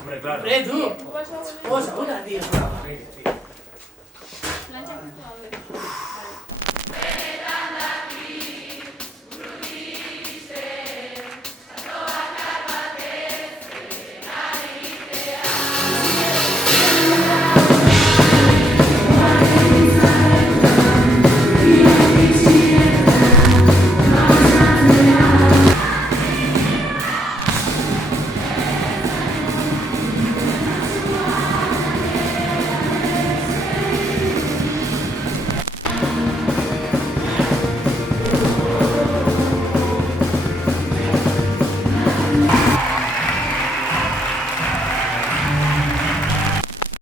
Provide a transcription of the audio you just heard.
Hombre, claro. Tú. ¿Vas a volver? Vamos a una, tío. Sí, sí. Plancha, a ver. Vale.